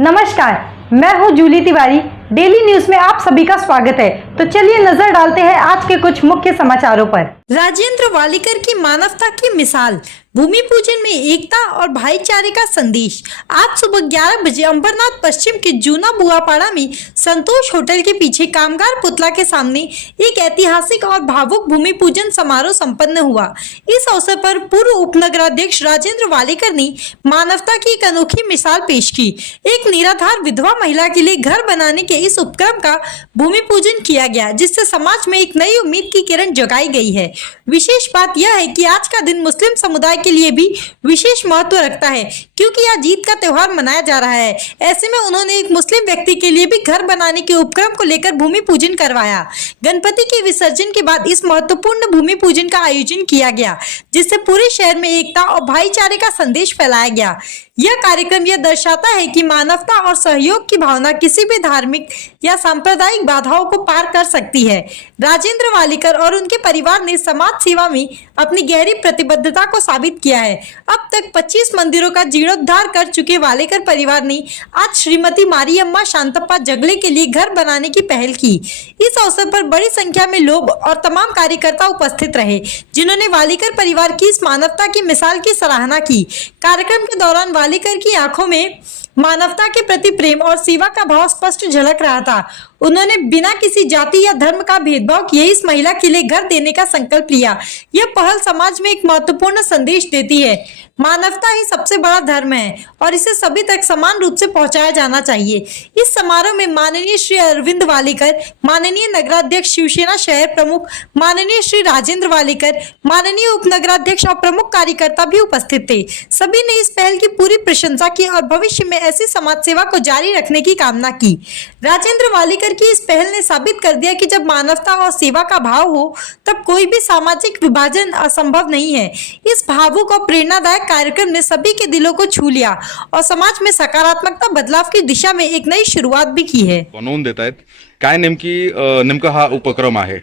नमस्कार, मैं हूं जूली तिवारी। डेली न्यूज में आप सभी का स्वागत है। तो चलिए नजर डालते हैं आज के कुछ मुख्य समाचारों पर। राजेंद्र वालीकर की मानवता की मिसाल, भूमि पूजन में एकता और भाईचारे का संदेश। आज सुबह 11 बजे अंबरनाथ पश्चिम के जूना बुआपाड़ा में संतोष होटल के पीछे कामगार पुतला के सामने एक ऐतिहासिक और भावुक भूमि पूजन समारोह संपन्न हुआ। इस अवसर पर पूर्व उपनगराध्यक्ष राजेंद्र वालीकर ने मानवता की एक अनोखी मिसाल पेश की। एक निराधार विधवा महिला के लिए घर बनाने के इस उपक्रम का भूमि पूजन किया गया, जिससे समाज में एक नई उम्मीद की किरण जगाई गई है। विशेष बात यह है कि आज का दिन मुस्लिम समुदाय के लिए भी विशेष महत्व रखता है, क्योंकि आज ईद का त्योहार मनाया जा रहा है। ऐसे में उन्होंने एक मुस्लिम व्यक्ति के लिए भी घर बनाने के उपक्रम को लेकर भूमि पूजन करवाया। गणपति के विसर्जन के बाद इस महत्वपूर्ण भूमि पूजन का आयोजन किया गया, जिससे पूरे शहर में एकता और भाईचारे का संदेश फैलाया गया। यह कार्यक्रम यह दर्शाता है कि मानवता और सहयोग की भावना किसी भी धार्मिक या सांप्रदायिक बाधाओं को पार कर सकती है। राजेंद्र वालीकर और उनके परिवार ने समाज सेवा में अपनी गहरी प्रतिबद्धता को साबित किया है। अब तक 25 मंदिरों का जीर्णोद्धार कर चुके वालीकर परिवार ने आज श्रीमती मारियम्मा शांतप्पा जगले के लिए घर बनाने की पहल की। इस अवसर पर बड़ी संख्या में लोग और तमाम कार्यकर्ता उपस्थित रहे, जिन्होंने वालीकर परिवार की इस मानवता की मिसाल की सराहना की। कार्यक्रम के दौरान वालीकर की आंखों में मानवता के प्रति प्रेम और सेवा का भाव स्पष्ट झलक रहा था। उन्होंने बिना किसी जाति या धर्म का भेदभाव किए इस महिला के लिए घर देने का संकल्प लिया। यह पहल समाज में एक महत्वपूर्ण संदेश देती है। मानवता ही सबसे बड़ा धर्म है और इसे सभी तक समान रूप से पहुंचाया जाना चाहिए। इस समारोह में माननीय श्री अरविंद वालीकर, माननीय नगराध्यक्ष शिवसेना शहर प्रमुख माननीय श्री राजेंद्र वालीकर, माननीय उपनगराध्यक्ष और प्रमुख कार्यकर्ता भी उपस्थित थे। सभी ने इस पहल की पूरी प्रशंसा की और भविष्य में ऐसी समाज सेवा को जारी रखने की कामना की। राजेंद्र वालीकर की इस पहल ने साबित कर दिया कि जब मानवता और सेवा का भाव हो, तब कोई भी सामाजिक विभाजन असंभव नहीं है। इस भावुक और प्रेरणादायक कार्यक्रम ने सभी के दिलों को छू लिया और समाज में सकारात्मकता बदलाव की दिशा में एक नई शुरुआत भी की है। बनवून देत आहेत काय नेमकं हा उपक्रम आहे?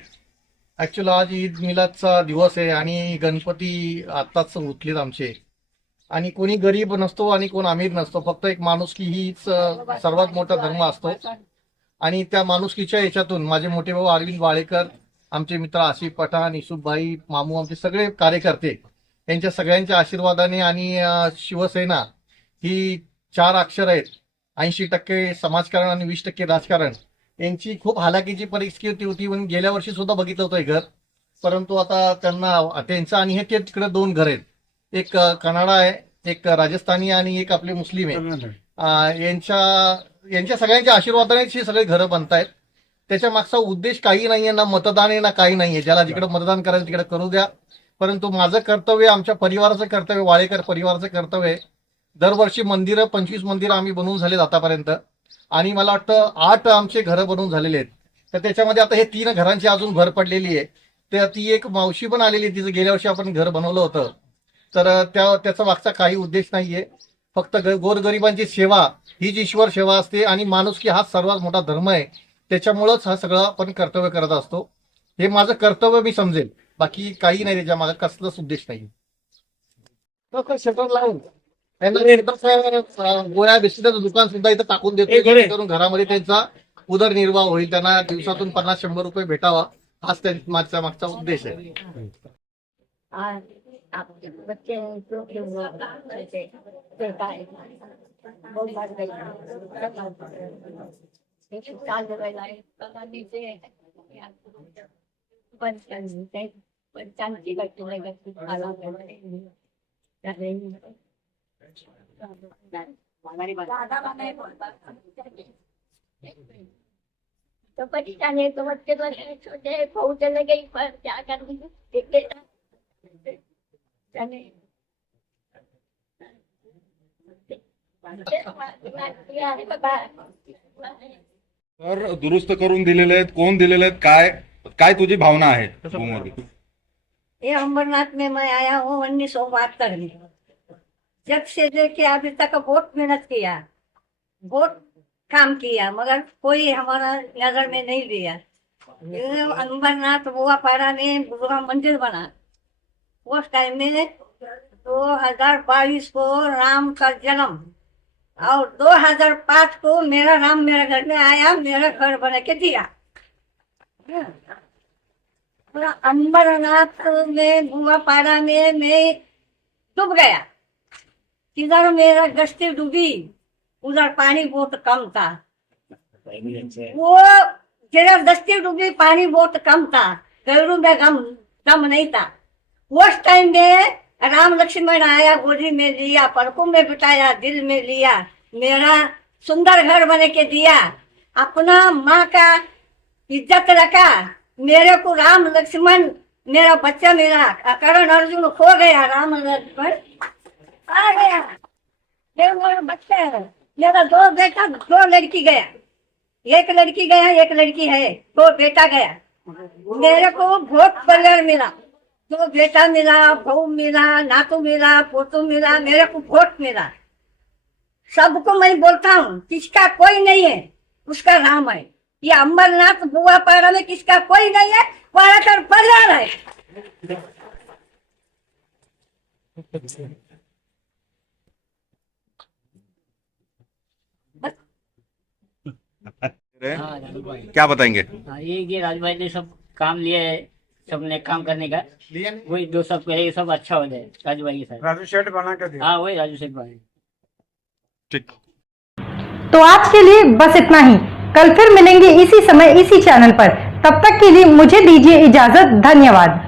ऍक्च्युअली आज ईद मिलादचा दिवस आहे आणि गणपती आत्ताच उठलेत आमचे आणि कोणी गरीब नसतो आणि कोण अमीर नसतो, फक्त एक माणुसकी हीच सर्वात मोठा धर्म असतो आणि त्या माणुसकीच्या याच्यातून माझे मोठे भाऊ अरविंद वाळेकर, आमचे मित्र आसिफ पठाण, युसुफभाई, मामू, आमचे सगळे कार्यकर्ते यांच्या सगळ्यांच्या आशीर्वादाने आणि शिवसेना ही 4 अक्षर आहेत, 80% समाजकारण आणि 20% राजकारण, यांची खूप हालाकीची परिस्थिती होती. पण गेल्या वर्षी सुद्धा बघितलं होतं घर, परंतु आता त्यांचं आणि हे तिकडे 2 घर आहेत, एक कन्नडा आहे, एक राजस्थानी आणि एक आपले मुस्लिम आहे. यांच्या सगळ्यांच्या आशीर्वादानेच ही सगळे घरं बनतायत. त्याच्या मागचा उद्देश काही नाहीये, ना मतदान आहे ना काही नाहीये. ज्याला जिकडे मतदान करायचं तिकडे करू द्या, परंतु माझं कर्तव्य, आमच्या परिवाराचं कर्तव्य, वाळेकर परिवाराचं कर्तव्य आहे. दरवर्षी 25 मंदिरं आम्ही बनवून झालेत आतापर्यंत आणि मला वाटतं 8 आमचे घरं बनवून झालेले आहेत. तर त्याच्यामध्ये आता हे 3 घरांची अजून भर पडलेली आहे. तर ती एक मावशी पण आलेली, तिचं गेल्या वर्षी आपण घर बनवलं होतं. तर त्याचा मागचा काही उद्देश नाहीये, फक्त गोरगरिबांची सेवा हीच ईश्वर सेवा असते आणि माणुसकी हा सर्वात मोठा धर्म आहे. त्याच्यामुळेच हा सगळं आपण कर्तव्य करत असतो. हे माझं कर्तव्य मी समजेल, बाकी काही नाही, त्याच्या मागे कसलाच उद्देश नाही. शटर लावून गोळ्या बिस्किटाचं दुकान सुद्धा इथं टाकून देतो, करून घरामध्ये त्यांचा उदरनिर्वाह होईल, त्यांना दिवसातून 50-100 रुपये भेटावा, हाच त्यांचा मागचा उद्देश आहे. बच्चे तो परेशान तो बच्चे छोटे फौज चले गई, पर क्या करूँगी तर दुरुस्त करून दिलेले आहेत, कोण दिलेले आहेत, काय काय तुझी भावना आहे? ये अम्बरनाथ में मैं आया हूँ 1972 में। जब से लेके अभी तक बहुत मेहनत किया, बहुत काम किया, मगर कोई हमारा नगर में नहीं लिया। अम्बरनाथ बुआपाड़ा में बुआ मंदिर बना, उस टाइम में 2022 को राम का जन्म और 2005 को मेरा राम मेरे घर में आया, मेरा घर बना के दिया। अंबरनाथ में बुआपाड़ा में मैं डूब गया। इधर मेरा गश्ती डूबी, उधर पानी बहुत कम था। वो जरा दस्ती डूबी, पानी बहुत कम था, पैरों में दम नहीं था। उस टाइम में राम लक्ष्मण आया, गोदी में लिया, पलकों में बिठाया, दिल में लिया, मेरा सुंदर घर बना के दिया, अपना माँ का इज्जत रखा। मेरे को राम लक्ष्मण, मेरा बच्चा मेरा करण अर्जुन खो गया, राम लक्ष्मण आ गया। ये मेरा बच्चा है, मेरा 2 बेटा 2 लड़की गया, एक लड़की गया, एक लड़की है, 2 बेटा गया। मेरे को बहुत परिवार मिला, 2 बेटा मिला, बहू मिला, नातू मिला, पोतू मिला, मेरे को बहुत मिला। सबको मैं बोलता हूँ, किसका कोई नहीं है, उसका राम है। ये अंबरनाथ बुआपाड़ा में किसका कोई नहीं है, पाड़ाकर परिवार है। क्या बताएंगे? हाँ, ये राजू भाई ने सब काम लिए है, सबने काम करने का वही 2 साल पहले, ये सब अच्छा हो जाए राजू भाई के साथ। राजू शेठ बना कर दिया। हाँ, वही राजू शेठ भाई। ठीक। तो आज के लिए बस इतना ही। कल फिर मिलेंगे इसी समय इसी चैनल पर। तब तक के लिए मुझे दीजिए इजाजत। धन्यवाद।